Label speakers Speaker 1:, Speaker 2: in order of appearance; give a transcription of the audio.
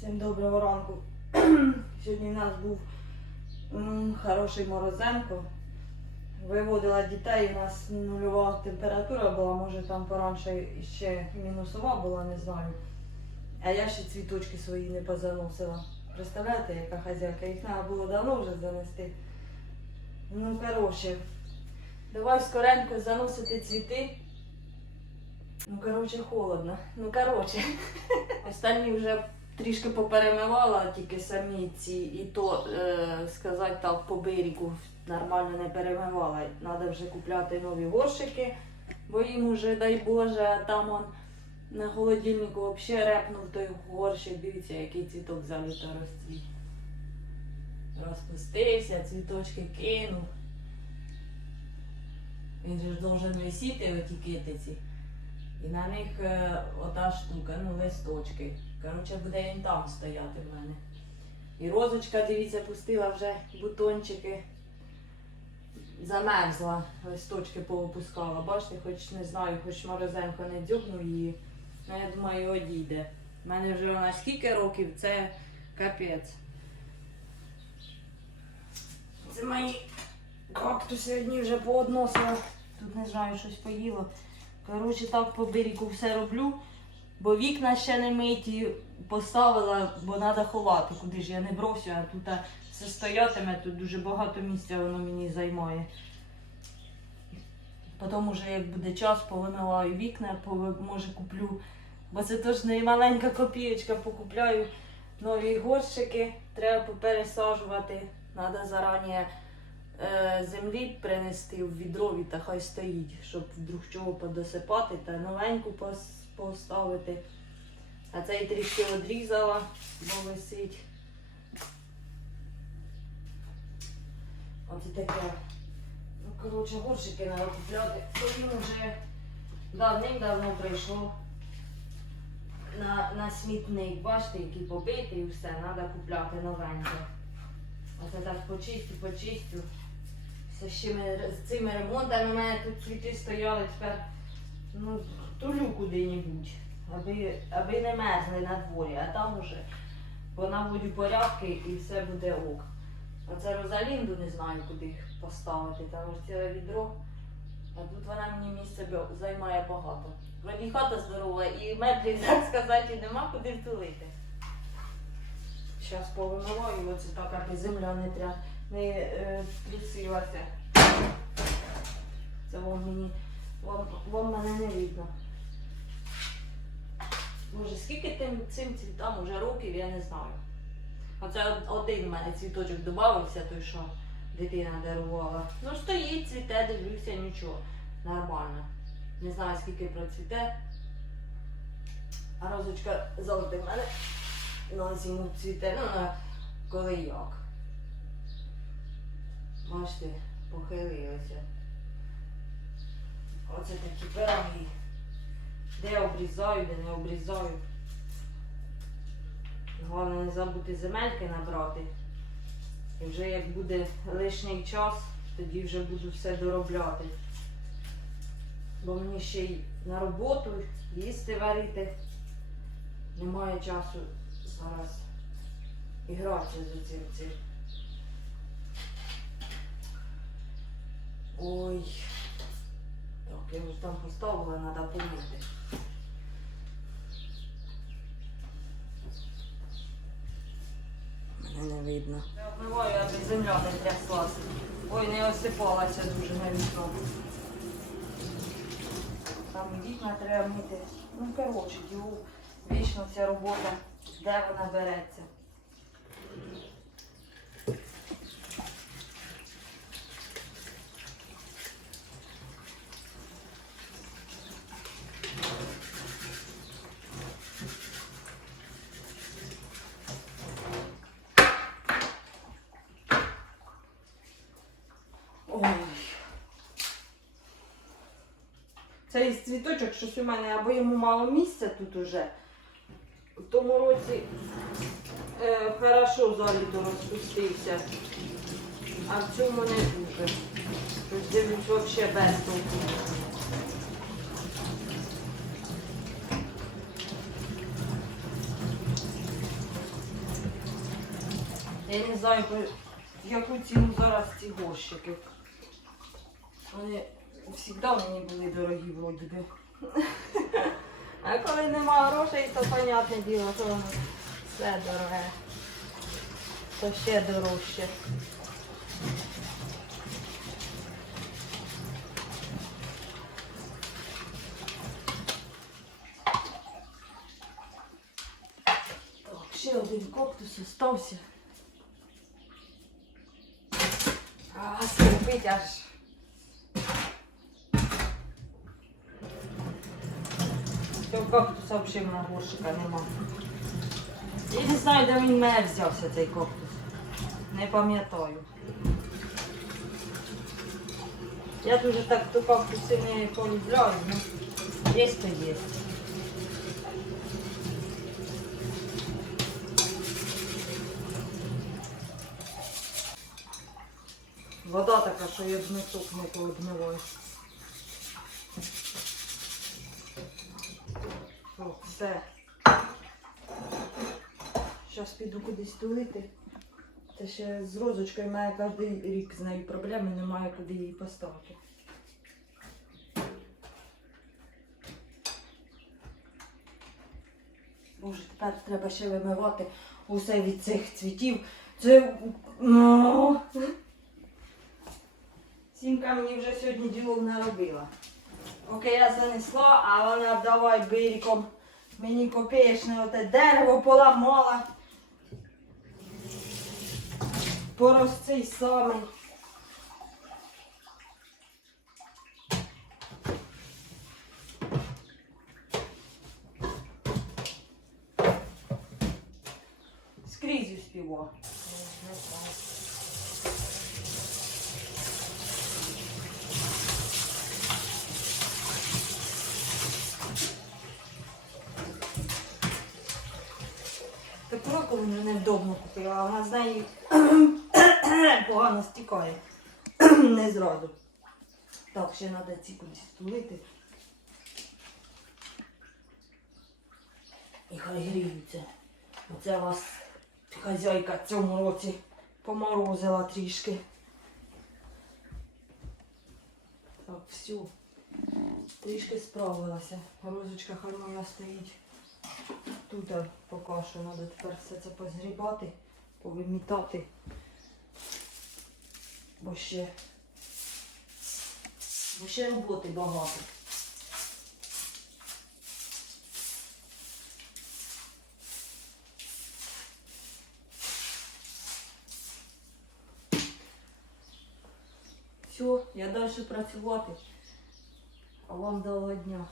Speaker 1: Всім доброго ранку. Сьогодні у нас був хороший морозенко. Виводила дітей, у нас нульова температура була, може там поранше ще мінусова була, не знаю. А я ще цвіточки свої не позаносила. Представляєте, яка хазяйка? Їх треба було давно вже занести. Ну, коротше, давай скоренько заносити цвіти. Ну, коротше, холодно. Ну, коротше. Останні вже трішки поперемивала, тільки самі ці, і то е, сказати так по берегу нормально не перемивала. Треба вже купляти нові горщики, бо їм уже, дай Боже, там он на холодильнику взагалі репнув той горщик. Дивіться, який цвіток заліто розцвіт. Розпустився, цвіточки кинув. Він же ж должен висіти оті китиці. І на них е, ота штука, ну листочки. Коротше, буде він там стояти в мене. І розочка, дивіться, пустила вже бутончики. Замерзла, листочки поопускала. Бачите, хоч не знаю, хоч морозенко не дзьобнув її. Ну, я думаю, одійде. У мене вже вона скільки років, це капець. Це мої кактуси одні вже поодносила. Тут не знаю, щось поїла. Коротше, так по берегу все роблю, бо вікна ще не миті, поставила, бо треба ховати, куди ж. Я не брошу, а тут все стоятиме, тут дуже багато місця воно мені займає. Потім уже як буде час, повимиваю вікна, може куплю, бо це теж не маленька копієчка, покупляю нові горщики, треба попересаджувати, треба зарані е, землі принести в відрові та хай стоїть, щоб вдруг чого подосипати та новеньку пос- поставити. А цей трішки одрізала, бо висить. Оце таке. Ну, коротше, горщики треба купляти. Бо він вже давним-давно прийшов на, на смітник. Бачите, який побитий і все, треба купляти новеньке. Оце так почистю, почистю. Цими, з цими ремонтами у мене тут цвіти стояли тепер. Ну, тулю куди-небудь, аби, аби не мерзли на дворі, а там уже понаводю порядки і все буде ок. Оце Розалінду не знаю, куди їх поставити. Там ось ціле відро. А тут вона мені місце займає багато. Вроді хата здорова і меблі, так сказати, нема куди втулити. Зараз повимиваю, оце так, аби земля не тря не е, трусилася. Це мені, вон мене не видно. Боже, скільки тим цим цвітам уже років, я не знаю. Оце од- один в мене цвіточок додався, той, що дитина дарувала. Ну стоїть, цвіте, дивлюся, нічого. Нормально. Не знаю, скільки процвіте. А розочка завжди в мене на зиму цвіте, ну на коли як. Бачите, похилилося. Оце такі пироги. Де обрізаю, де не обрізаю. Головне не забути земельки набрати. І вже як буде лишній час, тоді вже буду все доробляти. Бо мені ще й на роботу їсти варити. Немає часу зараз і гратися з цим цим. Ой. Я вже там поставила, треба помити. Мене не видно. Я обмиваю, аби земля не тряслася. Ой, не осипалася дуже на вікно. Там вікна треба мити. Ну, коротше, ділу. Вічно вся робота, де вона береться. Ой. Цей цвіточок, щось у мене, або йому мало місця тут уже. В тому році е, хорошо заліто розпустився, а в цьому не дуже. Щось дивлюсь взагалі без толку. Я не знаю, яку ціну зараз ці горщики. Вони завжди мені були дорогі вроді би. А коли нема грошей, то понятне діло, то все дороге. То ще дорожче. Так, ще один коктус остався. А, скрипить аж. Кактуса взагалі в мене горщика нема. Я не знаю, де він мене взявся цей кактус. Не пам'ятаю. Я дуже так то кактуси не полюбляю, ну є то є. Вода така, що я б не поодмиваю. О, все. Зараз піду кудись тулити. Та ще з розочкою має кожен рік з нею проблеми, немає куди її поставити. Боже, тепер треба ще вимивати усе від цих цвітів. Це. Ну. Сімка мені вже сьогодні діло наробила. Окей, я занесла, а вона давай биріком мені копеечне оте дерево поламала. Порос цей самий. Скрізь успівав. Раковину невдобно купила, вона з неї погано стікає. Не зразу. Так, ще треба ці кудись тулити. І хай гріються. Оце вас хазяйка цьому році поморозила трішки. Так, все. Трішки справилася. Розочка хай стоїть. Тут поки що треба тепер все це позгрібати, повимітати. Бо ще, бо ще роботи багато. Все, я далі працювати. А вам дала дня.